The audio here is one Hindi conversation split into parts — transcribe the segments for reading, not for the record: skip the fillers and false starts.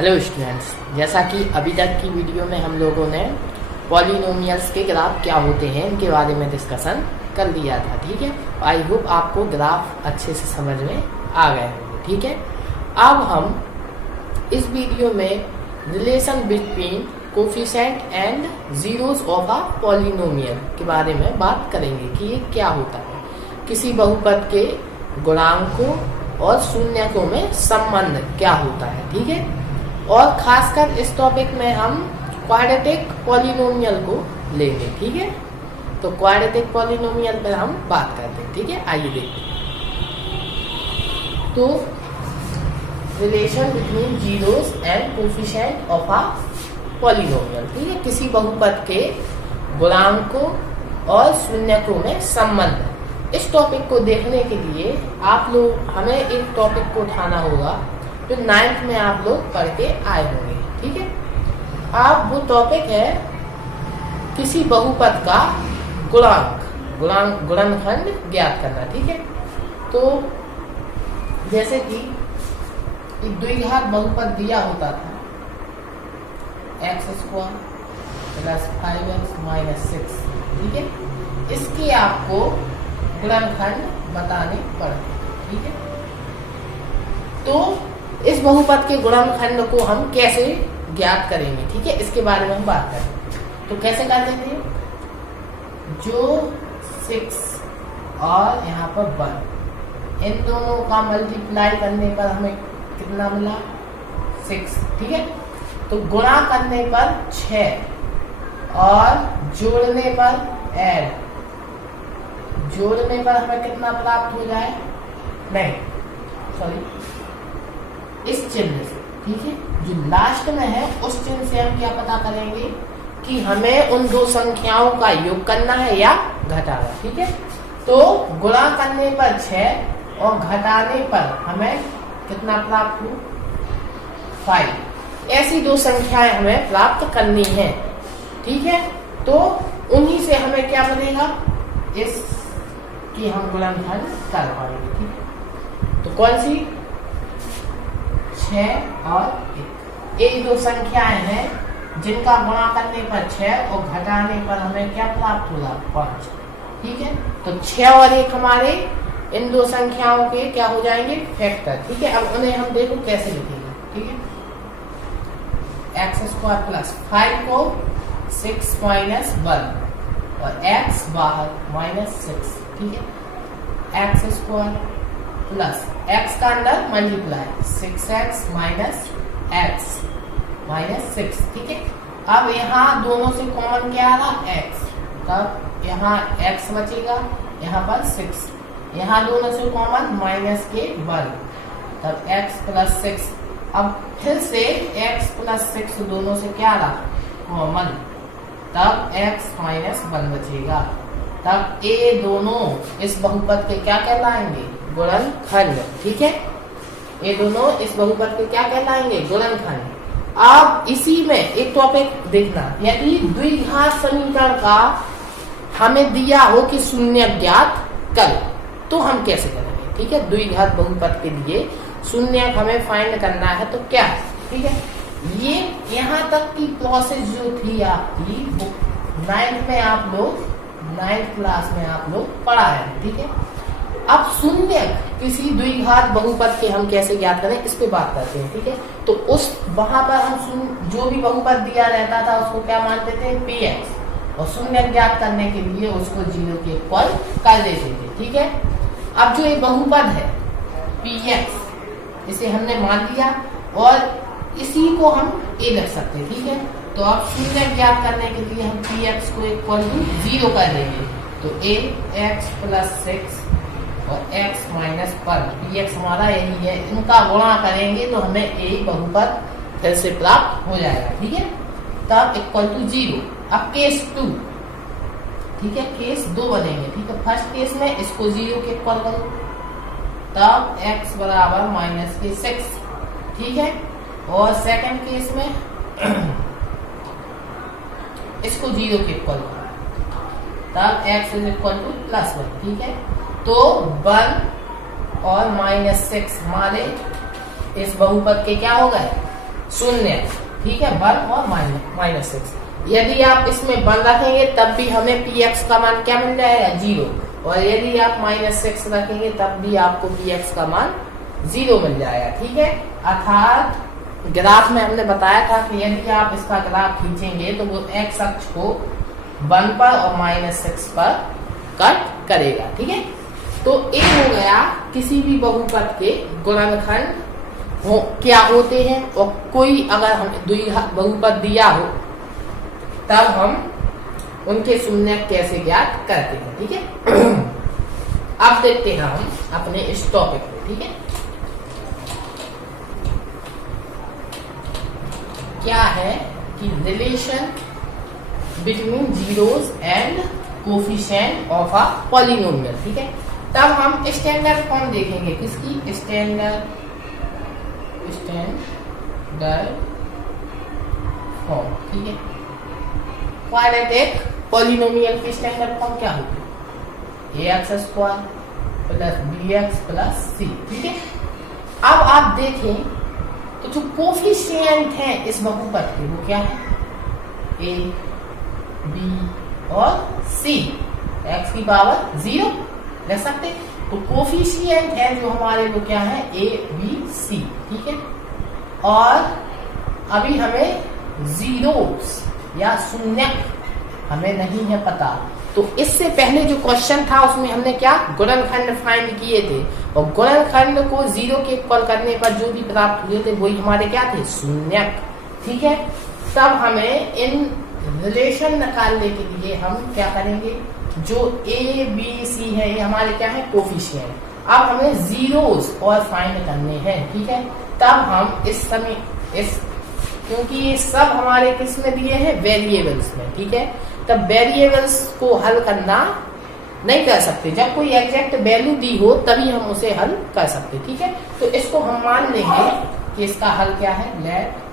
हेलो स्टूडेंट्स, जैसा कि अभी तक की वीडियो में हम लोगों ने पॉलिनोमियल्स के ग्राफ क्या होते हैं इनके बारे में डिस्कशन कर लिया था। ठीक है, आई होप आपको ग्राफ अच्छे से समझ में आ गए होंगे। ठीक है, अब हम इस वीडियो में relation between coefficient and zeros of a polynomial के बारे में बात करेंगे कि ये क्या होता है, किसी बहुपद के गुणांकों और शून्यकों में संबंध क्या होता है। ठीक है, और खासकर इस टॉपिक में हम क्वाड्रेटिक पॉलिनोमियल को लेंगे। ठीक है, तो क्वाड्रेटिक पॉलिनोमियल पर हम बात करते हैं। ठीक है, आइए देखते हैं। तो relation between zeros and coefficient of a polynomial. ठीक है, किसी बहुपद के गुणांकों और शून्यकों में संबंध। इस टॉपिक को देखने के लिए आप लोग हमें एक टॉपिक को उठाना होगा जो 9th में आप लोग पढ़ के आए होंगे। ठीक है, अब वो टॉपिक है किसी बहुपद का गुणनखंड ज्ञात करना। ठीक है, तो जैसे कि एक द्विघात बहुपद दिया होता था x² + 5x - 6। ठीक है, इसके आपको गुणनखंड बताने पड़ते। ठीक है, तो इस बहुपद के गुणनखंड को हम कैसे ज्ञात करेंगे, ठीक है, इसके बारे में हम बात करेंगे। तो कैसे करते थे, जो 6 और यहाँ पर 1, इन दोनों का मल्टीप्लाई करने पर हमें कितना मिला, 6। ठीक है, तो गुणा करने पर 6 और जोड़ने पर ऐड, जोड़ने पर हमें कितना प्राप्त हो जाए, नहीं सॉरी, इस चिन्ह से। ठीक है, जो लास्ट में है उस चिन्ह से हम क्या पता करेंगे कि हमें उन दो संख्याओं का योग करना है या घटाना। ठीक है, तो गुणा करने पर 6 और घटाने पर हमें कितना प्राप्त हो, 5। ऐसी दो संख्याएं हमें प्राप्त करनी है। ठीक है, तो उन्हीं से हमें क्या बनेगा, इस कि हम गुणनखंड कर पाएंगे। ठीक है, तो कौन सी, 6 और 1, ये दो संख्याएं हैं जिनका गुणा करने पर 6 और घटाने पर हमें क्या प्राप्त होगा, 5। ठीक है, तो 6 और 1 हमारे इन दो संख्याओं के क्या हो जाएंगे, फैक्टर। ठीक है, अब उन्हें हम देखो कैसे लिखेंगे। ठीक है, x² + 5 को 6 - 1 और x बाहर -6। ठीक है, x² प्लस x का अंदर मल्टीप्लाई 6x - x -6। ठीक है, अब यहाँ दोनों से कॉमन क्या आ रहा, x, तब यहाँ x बचेगा, यहाँ पर 6, यहाँ दोनों से कॉमन -1, तब x + 6। अब फिर से x + 6 दोनों से क्या रहा, कॉमन, तब x - 1 बचेगा। तब ये दोनों इस बहुपद के क्या कहलाएंगे, गुणनखंड। ठीक है, ये दोनों इस बहुपद के क्या कहलाएंगे, गुणनखंड। अब इसी में एक टॉपिक देखना, यदि द्विघात समीकरण का हमें दिया हो कि शून्य ज्ञात कर, तो हम कैसे करेंगे। ठीक है, द्विघात बहुपद के लिए शून्य हमें फाइंड करना है, तो क्या है। ठीक है, ये यहाँ तक की प्रोसेस जो थी आपकी 9th में आप लोग 9th क्लास में आप लोग पढ़ा है। ठीक है, अब शून्य किसी द्विघात बहुपद के हम कैसे ज्ञात करें, इस पे बात करते हैं। ठीक है, तो उस वहां पर हम जो भी बहुपद दिया रहता था उसको क्या मानते थे, px, और शून्य ज्ञात करने के लिए उसको 0 के इक्वल कर देते थे। ठीक है, अब जो ये बहुपद है px, इसे हमने मान लिया और इसी को हम a रख सकते हैं। ठीक है, तो अब शून्य ज्ञात करने के लिए हम px को इक्वल टू 0 कर देंगे, तो ax + 6 और x - 1, px हमारा यही है, इनका गुणा करेंगे तो हमें a बहुपद फिर से प्राप्त हो जाएगा। ठीक है, तब इक्वल टू 0। अब केस 2, ठीक है, केस 2 बनेंगे। ठीक है, फर्स्ट केस में इसको 0 के इक्वल करो, तब x = -6। ठीक है, और सेकंड केस में इसको 0 के इक्वल करो, तब x = +1। ठीक है, तो 1 और -6 हमारे इस बहुपद के क्या हो गए, शून्य, ठीक है, 1 और माइनस 6। यदि आप इसमें 1 रखेंगे तब भी हमें px का मान क्या मिल जाएगा, 0, और यदि आप -6 रखेंगे तब भी आपको px का मान 0 मिल जाएगा, ठीक है। अर्थात ग्राफ में हमने बताया था कि यदि आप इसका ग्राफ खींचेंगे तो वो x अक्ष को 1 पर और -6 पर कट करेगा, ठीक है। तो ये हो गया किसी भी बहुपद के गुणनखंड क्या होते हैं, और कोई अगर हम द्विघात बहुपद दिया हो तब हम उनके शून्यक कैसे ज्ञात करते हैं, ठीक है। अब देखते हैं हम अपने इस टॉपिक में, ठीक है। क्या है कि relation between zeros and coefficient of a polynomial, ठीक है। तब हम स्टैंडर्ड फॉर्म देखेंगे, किसकी, स्टैंडर्ड फॉर्म, ठीक है। क्वाड्रेटिक पॉलिनोमियल की स्टैंडर्ड फॉर्म क्या होगी, ax² plus bx plus c, ठीक है। अब आप देखें तो जो कोफिशिएंट है इस बहुपद के वो क्या है, a, b और c, x की पावर 0 ले सकते। तो कोफिशिएंट है जो हमारे वो क्या है, a, b, c, ठीक है। और अभी हमें जीरोस या शून्यक हमें नहीं है पता, तो इससे पहले जो क्वेश्चन था उसमें हमने क्या गुणनखंड फाइंड किए थे, और गुणनखंड को 0 के इक्वल करने पर जो भी प्राप्त हुए थे वही हमारे क्या थे, शून्यक, ठीक है। तब हमें इन रिलेशन निकालने के लिए हम क्या करेंगे, जो a, b, c है ये हमारे क्या है, कोफिशिएंट। अब हमें जीरोस और फाइंड करने हैं, ठीक है। तब हम इस समय क्योंकि ये सब हमारे किस में दिए हैं, वेरिएबल्स में, ठीक है। तब वेरिएबल्स को हल करना नहीं कर सकते, जब कोई एग्जैक्ट वैल्यू दी हो तभी हम उसे हल कर सकते, ठीक है। तो इसको हम मान लेंगे कि इसका हल क्या है, let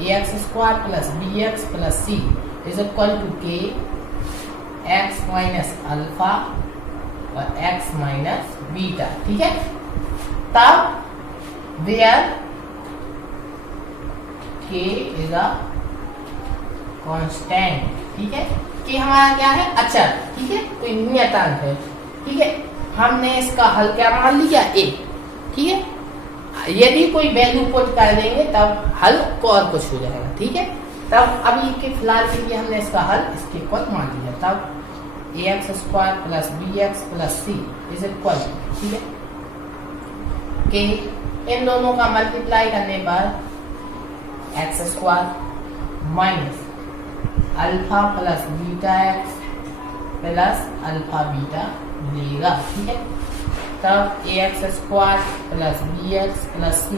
ax² plus bx plus c is equal to k x minus alpha और x माइनस बीटा, ठीक है। तब where k is a constant, ठीक है। k हमारा क्या है, अचर, ठीक है, कोई नियतांक है, ठीक है। हमने इसका हल क्या मान लिया, a, ठीक है। यदि कोई वैल्यू पुट कर देंगे तब हल को और कुछ हो जाएगा, ठीक है। तब अभी के फिलहाल के लिए हमने इसका हल इसके इक्वल मान लिया, तब ax² plus bx plus c is equal, ठीक है, कि इन दोनों का मल्टीप्लाई करने पर x² minus alpha plus beta x plus alpha beta मिलेगा, ठीक है। तब ax² plus bx plus c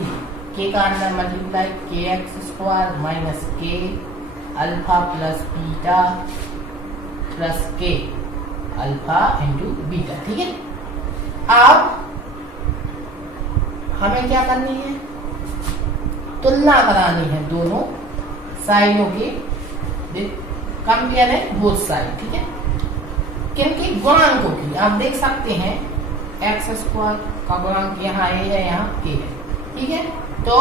के का अंदर multiply kx² minus k alpha plus beta plus k alpha into beta, ठीक है। अब हमें क्या करनी है, तुलना करानी है दोनों साइडों की, कंपेयर है बोथ साइड, ठीक है। क्योंकि गुणांकों की आप देख सकते हैं, x² का गुणांक यहाँ a है, यहाँ k है, ठीक है। तो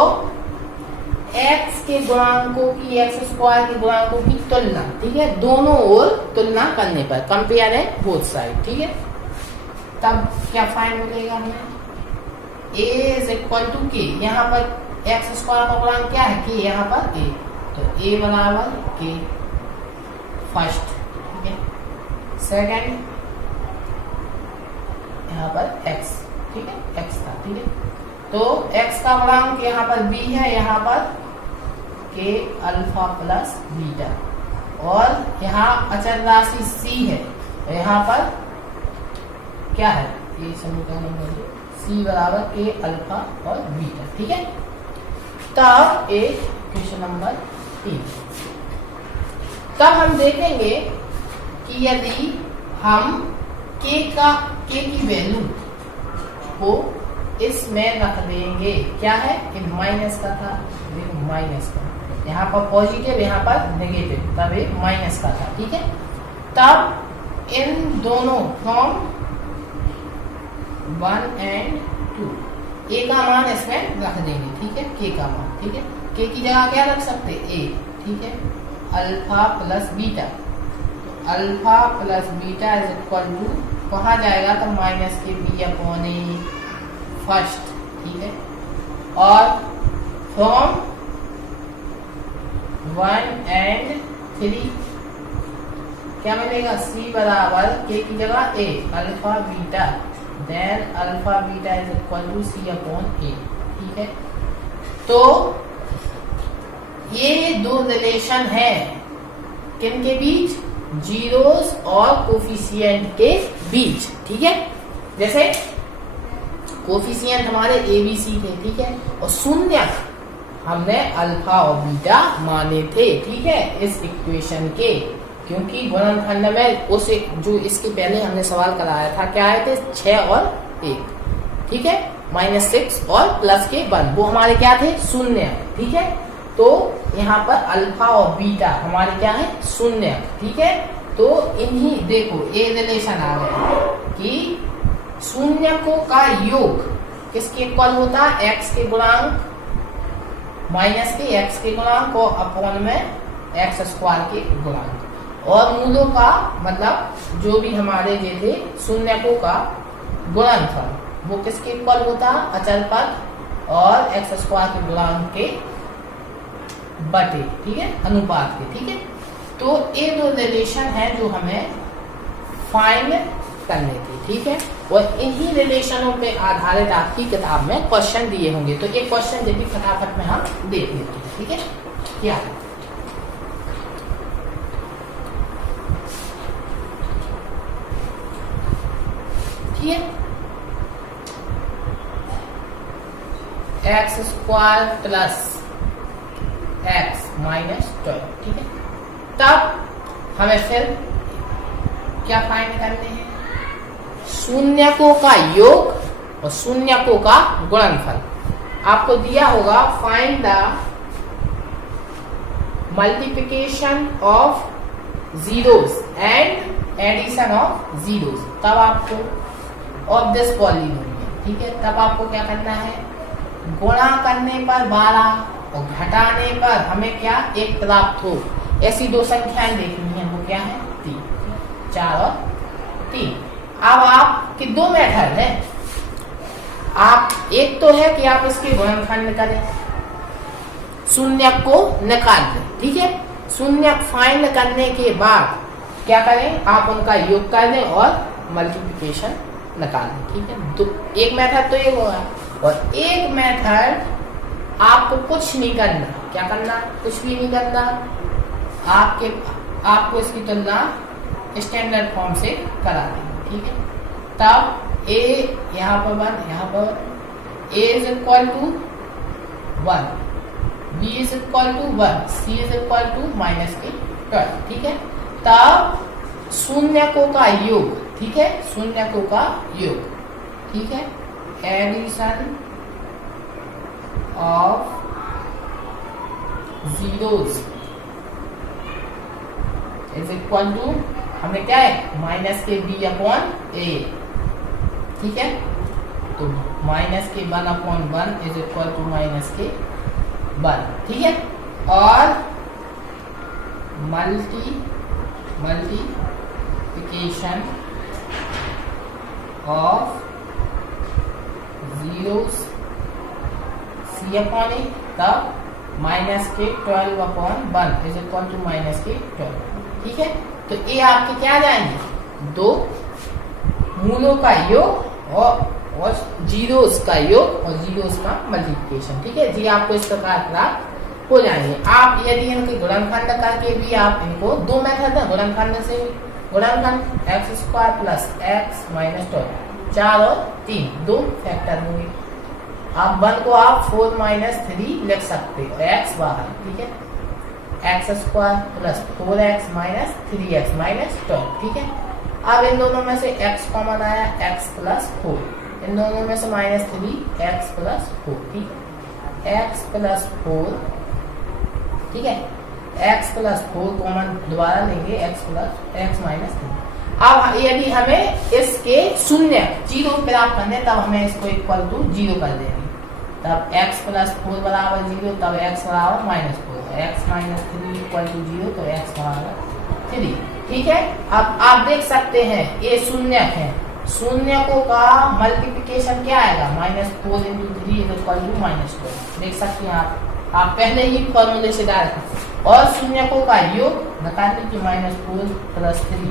x के गुणांकों की, x² के गुणांकों की तुलना, ठीक है, दोनों ओर तुलना करने पर कंपेयर है बोथ साइड, ठीक है। तब क्या फाइंड मिलेगा हमें, a is equal to k, यहाँ पर x² का गुणांक क्या है, k, यहाँ पर a, तो a बराबर k फर्स्ट, ठीक है। सेकंड यहाँ पर x, ठीक है, x था, ठीक है। तो x का गुणांक यहाँ पर b है, यहाँ पर k अल्फा प्लस बीटा, और यहाँ अचर राशि c है, यहाँ पर क्या है, ये समीकरण c बराबर k अल्फा और बीटा, ठीक है। तब एक क्वेश्चन नंबर 3, तब हम देखेंगे कि यदि हम k की वैल्यू को इसमें रख देंगे, क्या है, कि माइनस का था, देखो माइनस का, यहाँ पर पॉजिटिव यहाँ पर नेगेटिव, तब ये माइनस का था, ठीक है। तब इन दोनों फ्रॉम 1 and 2 ए का मान इसमें रख देंगे, ठीक है, के का मान, ठीक है, के की जगह क्या रख सकते ए, ठीक है, अल्फा प्लस बीटा, तो alpha plus beta is equal to कहाँ जाएगा तो माइनस के बी अपॉन ए फर्स्ट, ठीक है, और फ्रॉम 1 एंड 3 क्या मिलेगा, सी बराबर के की जगह a alpha beta, then alpha beta is equal to c upon a, ठीक है। तो ये दो रिलेशन है किन के बीच, जीरोस और कोफिशिएंट के बीच, ठीक है। जैसे कोफिशिएंट हमारे ए बी सी थे, ठीक है, और शून्य हमने अल्फा और बीटा माने थे, ठीक है, इस इक्वेशन के, क्योंकि गुणनखंड में उस जो इसके पहले हमने सवाल कराया था क्या आए थे 6 और 1, ठीक है, -6 और प्लस के 1 वो हमारे क्या थे शून्य, ठीक है। तो यहाँ पर अल्फा और बीटा हमारे क्या है शून्य, ठीक है। तो इन्हीं देखो ये रिलेशन आ गया कि शून्य को का योग किसके इक्वल होता है, एक्स के गुणांक माइनस के एक्स के गुणांक को अपॉन में एक्स स्क्वायर के गुणांक, और मूलों का मतलब जो भी हमारे ये थे शून्यकों का गुणनफल वो किसके इक्वल होता है, अचल पद और एक्स स्क्वायर के गुणांक के बटे, ठीक है, अनुपात के, ठीक है। तो ये दो रिलेशन है जो हमें फाइंड करने थे, ठीक है, और इन्हीं रिलेशनों पे आधारित आपकी किताब में क्वेश्चन दिए होंगे। तो ये क्वेश्चन जब भी फटाफट में हम देख लेते हैं, ठीक है। क्या ठीक है, x square plus x minus 12, ठीक है। तब हमें फिर क्या फाइंड करने हैं, शून्यकों का योग और शून्यकों का गुणनफल। आपको दिया होगा find the multiplication of zeros and addition of zeros, तब आपको ऑफ दिस पॉलिनोमियल, ठीक है, तब आपको क्या करना है, गुणा करने पर 12 और घटाने पर हमें क्या 1 प्राप्त हो, ऐसी दो संख्याएं देखनी है, वो क्या है 3, 4 और 3। अब आपके दो मेथड है, आप एक तो है कि आप इसके गुणनखंड करें, शून्य को निकाल दें, ठीक है, शून्य फाइंड करने के बाद क्या करें, आप उनका योग कर दें और मल्टीप्लिकेशन निकाल दें, ठीक है। तो एक मेथड तो ये होगा, और एक मेथड आपको कुछ नहीं करना, क्या करना, कुछ भी नहीं करना, आपको इसकी तुलना स्टैंडर्ड फॉर्म से करा देंगे, ठीक है। तब ए यहाँ पर 1, यहाँ पर a is equal to 1, b is equal to 1, c is equal to minus के 12, ठीक है। तब शून्यकों का योग, ठीक है, शून्यकों का योग, ठीक है, addition of zeros is equal to हमें क्या है माइनस के बी अपॉन ए, ठीक है। तो माइनस के 1 upon 1 is equal to minus के 1, ठीक है, और multiplication of zeros c upon a, तब माइनस के 12 upon 1 is equal to minus के 12, ठीक है। तो ये आपके क्या जाएंगे, दो मूलों का योग और जीरोस का योग और जीरोस का मल्टीप्लिकेशन, ठीक है जी, आपको इस प्रकार प्राप्त हो जाएंगे। आप यदि इनके गुणनखंड करके भी आप इनको दो मेथड है गुणनखंड से, गुणनखंड x square plus x minus 12, 4 और 3 दो फैक्टर होंगे। आप 1 को आप 4 माइनस 3 लिख सकते हो, एक्स बाहर, ठीक है, x square plus 4x minus 3x minus 12, ठीक है। अब इन दोनों में से x कॉमन आया, x प्लस 4, इन दोनों में से माइनस 3 x प्लस 4, ठीक है, x प्लस 4, ठीक है, x प्लस 4 कॉमन दोबारा लेंगे, x माइनस 3। अब यदि हमें इसके शून्य जीरो प्राप्त करने तब हमें इसको इक्वल टू 0 कर देंगे, तब x प्लस 4 बराबर 0, तब x बराबर -4, x माइनस 3 इक्वल टू 0, तो x बराबर 3। ठीक है, अब आप देख सकते हैं ये शून्यक है, शून्यकों का मल्टीप्लिकेशन क्या आएगा, -4 इंटू 3 इक्वल टू -12। देख सकते हैं आप पहले ही फॉर्मूले से डायरेक्ट, और शून्यकों का योग निकाल लीजिए, -4 प्लस 3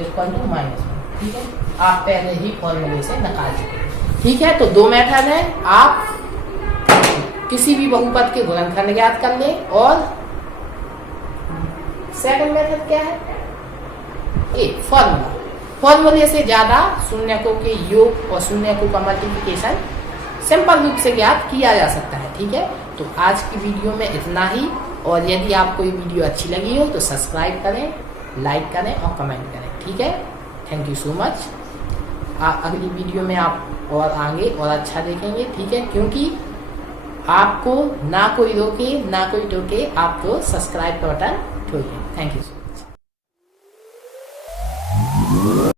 इक्वल टू -1। ठीक है, आप पहले ही फॉर्मूले से निकाल चुके। ठीक है, तो दो मेथड है, आप किसी भी बहुपद के गुणनखंड ज्ञात कर ले, और सेकंड मेथड क्या है, एक फॉर्मूले से ज्यादा शून्यकों के योग और शून्यकों का मल्टीप्लिकेशन सिंपल रूप से ज्ञात किया जा सकता है। ठीक है, तो आज की वीडियो में इतना ही, और यदि आपको ये वीडियो अच्छी लगी हो तो सब्सक्राइब करें, लाइक करें और कमेंट करें। ठीक है, थैंक यू सो मच। अगली वीडियो में आप और आगे और अच्छा देखेंगे। ठीक है, क्योंकि आपको ना कोई रोके ना कोई टोके, आप तो सब्सक्राइब का बटन ठोकिए। Thank you.